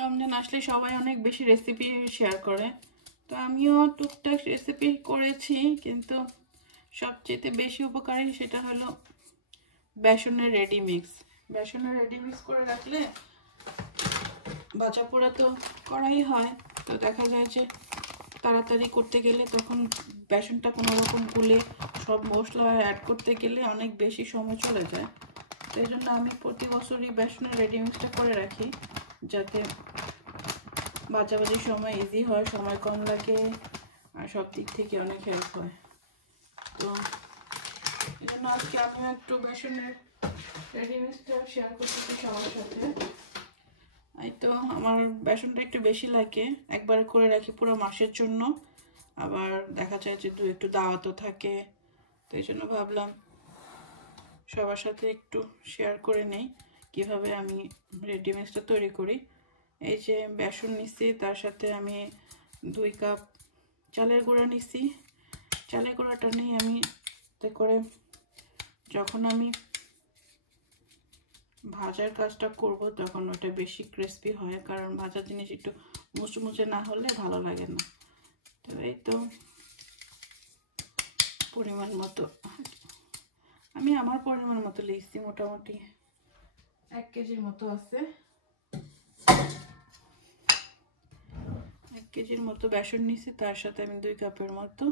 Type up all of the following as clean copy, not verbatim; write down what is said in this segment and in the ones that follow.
রমজান আসলে সবাই অনেক বেশি রেসিপি শেয়ার করে, তো আমিও টুকটাক রেসিপি করেছি, কিন্তু সবচেয়ে বেশি উপকারী সেটা হলো বেসনের রেডি মিক্স। বেসনের রেডি মিক্স করে রাখলে ভাজা পোড়া তো করাই হয়, তো দেখা যায় যে তাড়াতাড়ি করতে গেলে তখন বেসনটা কোনো রকম গুলে সব মশলা অ্যাড করতে গেলে অনেক বেশি সময় চলে যায়। তো এই জন্য আমি প্রতি বছরই বেসনের রেডি মিক্সটা করে রাখি, যাতে ভাজাভাজির সময় ইজি হয়, সময় কম লাগে, আর সব দিক থেকে অনেক হেল্প হয়। তো এই জন্য আজকে আমিও একটু বেসনের রেডি মিক্সটা শেয়ার করতেছি সবার সাথে। এই তো আমার বেসনটা একটু বেশি লাগে, একবার করে রাখি পুরো মাসের জন্য, আবার দেখা যায় যে একটু দাওয়াতও থাকে, তো এই জন্য ভাবলাম সবার সাথে একটু শেয়ার করে নেই কিভাবে আমি রেডি মিক্সটা তৈরি করি। এই যে বেসন নিচ্ছি, তার সাথে আমি 2 কাপ চালের গুঁড়া নিচ্ছি। চালের গুঁড়াটা নিয়ে আমি এতে করে যখন আমি ভাজার কাজটা করব তখন ওটা বেশি ক্রিস্পি হয়, কারণ ভাজা জিনিস একটু মুচমুচে না হলে ভালো লাগে না। তো এই তো পরিমাণ মতো আমি আমার পরিমাণ মতো লিখছি, মোটামুটি 1 কেজির মতো আছে। 1 কেজির মতো বেসন নিয়েছি, তার সাথে আমি 2 কাপের মতো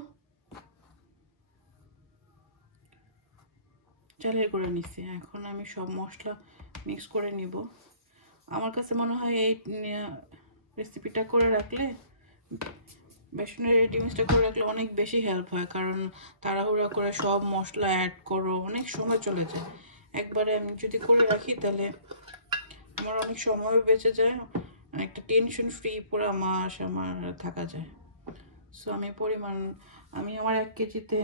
চালের গুঁড়া নিচ্ছি। এখন আমি সব মশলা মিক্স করে নিব। আমার কাছে মনে হয় এই রেসিপিটা করে রাখলে, বেসনের রেডি মিক্সটা করে রাখলে অনেক বেশি হেল্প হয়, কারণ তাড়াহুড়া করে সব মশলা অ্যাড করো, অনেক সময় চলে যায়। একবারে আমি যদি করে রাখি তাহলে আমার অনেক সময়ও বেঁচে যায়, একটা টেনশন ফ্রি পুরো মাস আমার থাকা যায়। সো আমি আমার 1 কেজিতে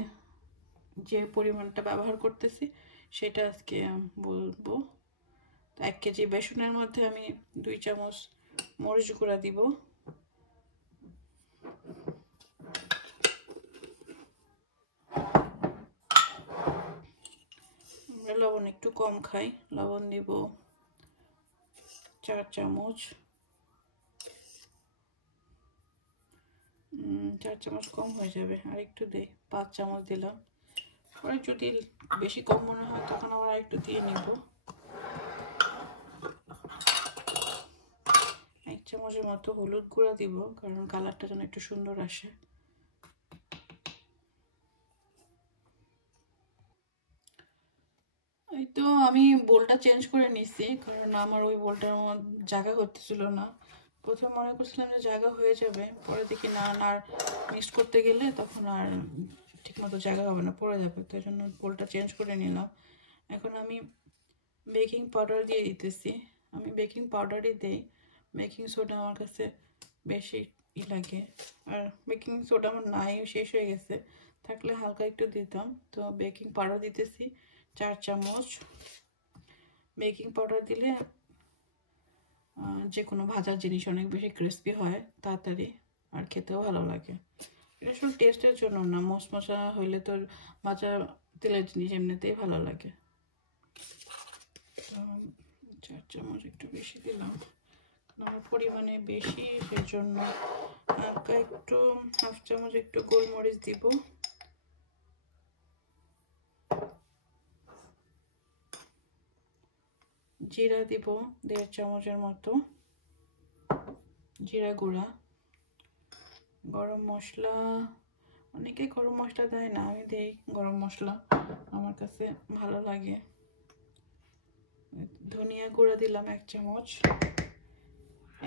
যে পরিমাণটা ব্যবহার করতেছি সেটা আজকে বলবো। 1 কেজি বেসনের মধ্যে আমি 2 চামচ মরিচ গুঁড়া দিব, আমরা লবণ একটু কম খাই, লবণ দিব 4 চামচ। 4 চামচ কম হয়ে যাবে, আর একটু দিই, 5 চামচ দিলাম। পরে যদি বেশি কম মনে হয় তখন আবার একটু দিয়ে নিব। 1 চামচের মতো হলুদ গুঁড়া দিব, কারণ কালারটা যেন একটু সুন্দর আসে। এই তো আমি বোলটা চেঞ্জ করে নিছি, কারণ আমার ওই বোলটার জায়গা হচ্ছিল না। প্রথমে মনে করছিলাম যে জায়গা হয়ে যাবে, পরে দেখি না, আর মিক্স করতে গেলে তখন আর ঠিকমতো জায়গা হবে না, পড়ে যাবে, তো এই জন্য বোলটা চেঞ্জ করে নিলাম। এখন আমি বেকিং পাউডার দিয়ে দিতেছি। আমি বেকিং পাউডারই দিই, বেকিং সোডা আমার কাছে বেশি লাগে, আর বেকিং সোডা আমার নাই, শেষ হয়ে গেছে, থাকলে হালকা একটু দিতাম। তো বেকিং পাউডার দিতেছি 4 চামচ। বেকিং পাউডার দিলে যে কোনো ভাজার জিনিস অনেক বেশি ক্রিস্পি হয় তাড়াতাড়ি, আর খেতেও ভালো লাগে। এটা শুধু টেস্টের জন্য না, মশমশা হইলে তো ভাজা তেলের জিনিস এমনিতেই ভালো লাগে। তো 4 চামচ একটু বেশি দিলাম, আমার পরিমাণে বেশি, সেই জন্য হালকা একটু 1/2 চামচ একটু গোলমরিচ দিব। জিরা দিব 1.5 চামচের মতো, জিরা গুঁড়া। গরম মশলা, অনেকে গরম মশলা দেয় না, আমি দেই গরম মশলা, আমার কাছে ভালো লাগে। ধনিয়া গুঁড়া দিলাম 1 চামচ।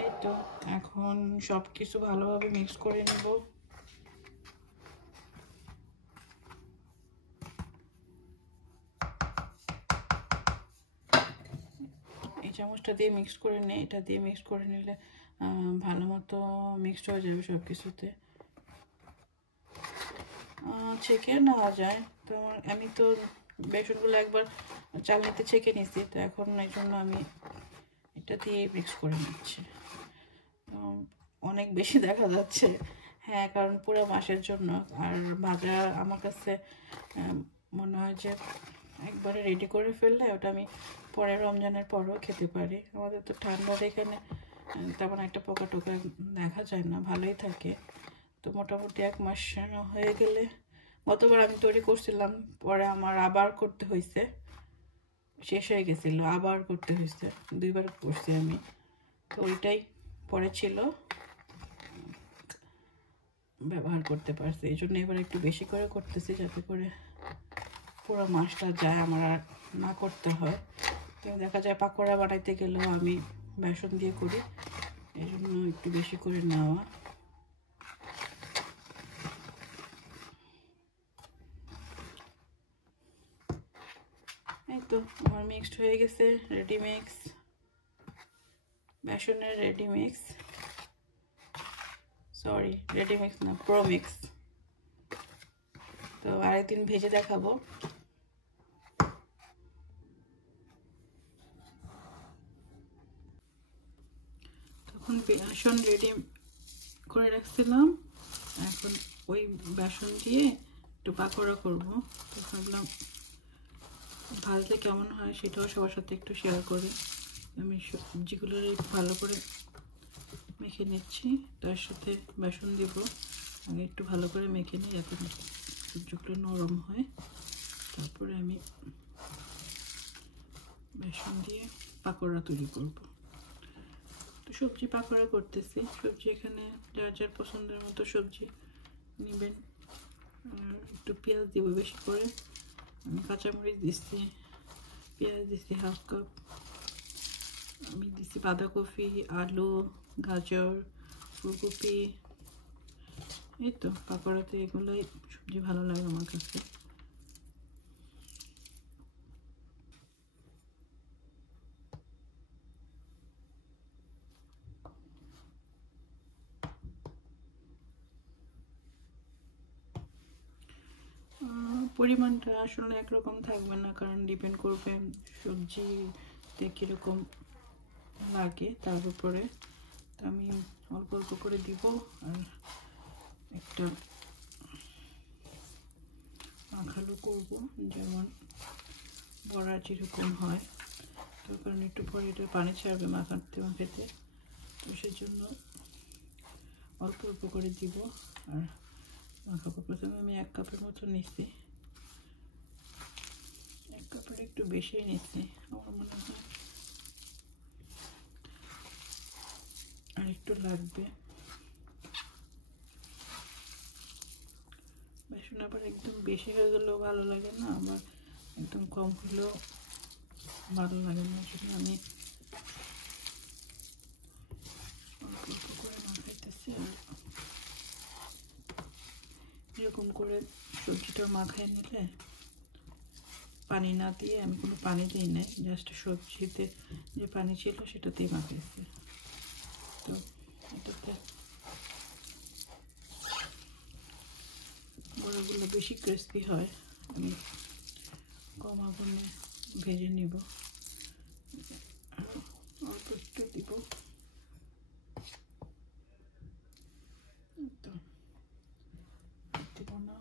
এই তো এখন সব কিছু ভালোভাবে মিক্স করে নেব। এই চামচটা দিয়ে মিক্স করে নিই, এটা দিয়ে মিক্স করে নিলে ভালো মতো মিক্সড হয়ে যাবে সব কিছুতে, ছেঁকে নেওয়া যায়। তো আমি তো বেসনগুলো একবার চালনিতে ছেঁকে নিয়েছি, তো এখন এই জন্য আমি এটা দিয়ে মিক্স করে নিচ্ছি। অনেক বেশি দেখা যাচ্ছে, হ্যাঁ, কারণ পুরো মাসের জন্য। আর ভাজা আমার কাছে মনে হয় যে একবারে রেডি করে ফেললে ওটা আমি পরে রমজানের পরেও খেতে পারি। আমাদের তো ঠান্ডার এখানে তেমন একটা পোকা টোকা দেখা যায় না, ভালোই থাকে। তো মোটামুটি 1 মাস হয়ে গেলে, গতবার আমি তৈরি করছিলাম, পরে আমার আবার করতে হয়েছে, শেষ হয়ে গেছিলো, আবার করতে হয়েছে, 2বার করছি আমি। তো ওইটাই পরে ছিল, ব্যবহার করতে পারছি। এই জন্য এবার একটু বেশি করে করতেছি, যাতে করে পুরো মাসটা যায়, আমার আর না করতে হয়। দেখা যায় পাকোড়া বানাইতে গেলেও আমি বেসন দিয়ে করি, এই জন্য একটু বেশি করে নেওয়া। এই তো আমার মিক্সড হয়ে গেছে, রেডি মিক্স, বেসনের ready mix, sorry ready mix না, প্রো মিক্স। তো আরেকদিন ভেজে দেখাবো। তখন বেসন রেডি করে রাখছিলাম, এখন ওই বেসন দিয়ে একটু পাকোড়া করবো। তো ভাবলাম ভাজলে কেমন হয় সেটাও সবার সাথে একটু শেয়ার করি। আমি সবজিগুলো ভালো করে মেখে নিচ্ছি, তার সাথে বেসন দিব, আমি একটু ভালো করে মেখে নিই যাতে সবজিগুলো নরম হয়। তারপরে আমি বেসন দিয়ে পাকোড়া তৈরি করব। তো সবজি পাকোড়া করতেছি। সবজি এখানে যার যার পছন্দের মতো সবজি নেবেন। একটু পেঁয়াজ দিব বেশি করে, আমি কাঁচামরিচ দিচ্ছি, পেঁয়াজ দিচ্ছি 1/2 কাপ, আমি দিচ্ছি বাঁধাকপি, আলু, গাজর, ফুলকপি। এই তো পাকোড়াতে এগুলোই সবজি ভালো লাগে আমার কাছে। পরিমাণটা আসলে একরকম থাকবে না, কারণ ডিপেন্ড করবে সবজিতে কীরকম লাগে তার উপরে। তো আমি অল্প অল্প করে দিব, আর একটা মাখালো করব, যেমন বড়া যেরকম হয়। তার কারণে একটু পরে এটা পানি ছাড়বে মাখাতে মাখাতে, তো সেজন্য অল্প অল্প করে দিব আর মাখাবো। প্রথমে আমি 1 কাপের মতো নিচ্ছি, 1 কাপের একটু বেশি নিচ্ছি, আমার মনে হয় আর একটু লাগবে। বেসন আবার একদম বেশি হয়ে গেলেও ভালো লাগে না, আমার একদম কম হলেও ভালো লাগে না, সেজন্য আমি অল্প অল্প করে মাখাইতেছি। আর এরকম করে সবজিটা মাখায় নিলে পানি না দিয়ে, আমি কোনো পানি দিই নাই, জাস্ট সবজিতে যে পানি ছিল সেটাতেই মাখাইছি। তো এটাতে বড়াগুলো বেশি ক্রিস্পি হয়, আমি কম আগুনে ভেজে নিব। অল্প একটু দিব, তো দিব না।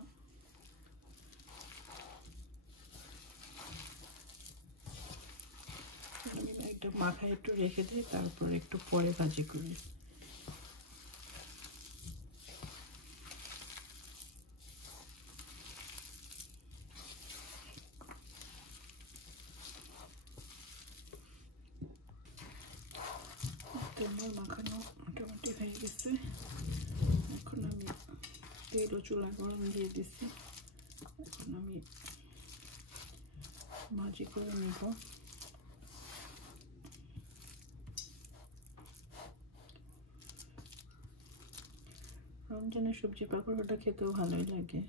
আমি একটা মাখায় একটু রেখে দিই, তারপর একটু পরে ভাজি করি। আমার মাখানো মোটামুটি হয়ে গেছে, এখন আমি তেল ও চুলা গরম দিয়ে দিচ্ছি, এখন আমি ভাজি করে নেব। রমজানের সবজি পাকোড়াটা খেতেও ভালোই লাগে,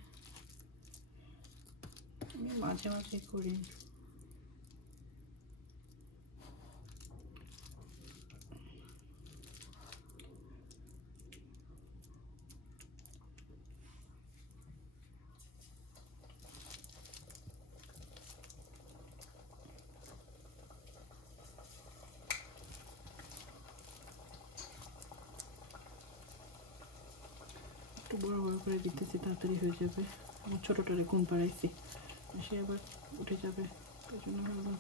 আমি মাঝে মাঝে করি। একটু বড় বড় করে দিতেছি, তাড়াতাড়ি হয়ে যাবে। আমি ছোটোটারে ঘুম পাড়াইছি, সে আবার উঠে যাবে, ওই জন্য ভাবলাম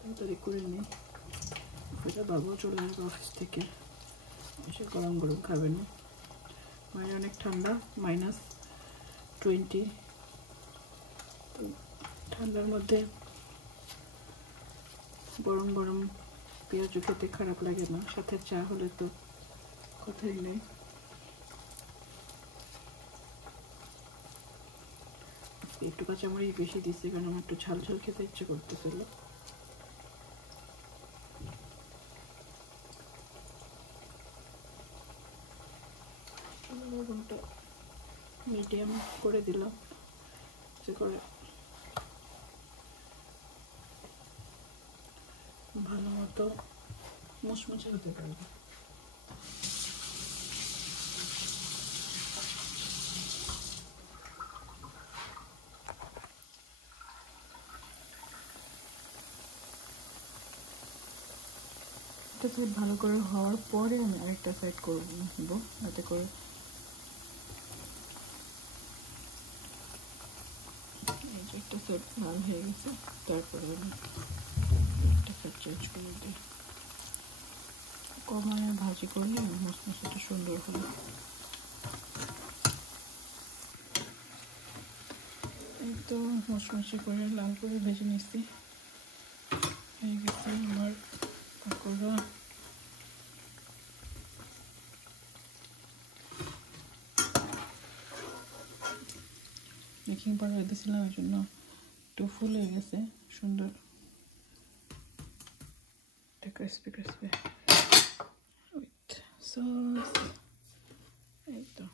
তাড়াতাড়ি করে নিই। ওইটা বাবু চলে আসবে অফিস থেকে, এসে গরম গরম খাবে না। বাইরে অনেক ঠান্ডা, -20। তো ঠান্ডার মধ্যে গরম গরম পেঁয়াজু খেতে খারাপ লাগে না, সাথে চা হলে তো কথাই নেই। একটু কাঁচামরিচ বেশি দিচ্ছে কারণ আমার একটু ঝাল ঝাল খেতে ইচ্ছে করতেছিল। লবণটা মিডিয়াম করে দিলাম, যে করে ভালো মতো মুচমুচে হতে পারবে। একটা সাইড ভালো করে হওয়ার পরে আমি আরেকটা সাইড করবো, যাতে করে একটা সাইড লাল হয়ে গেছে, তারপরে আমি একটা সাইড চেঞ্জ করে দিই। কমায় ভাজি করলে মুচমুচেটা সুন্দর হবে। এই তো মুচমুচে করে লাল করে ভেজে নিচ্ছি, হয়ে গেছে আমার পকোড়া। বেকিং পাউডার দিয়েছিলাম, ওই জন্য একটু ফুলে গেছে সুন্দর, ক্রিসপি ক্রিসপি উইথ সস। এই তো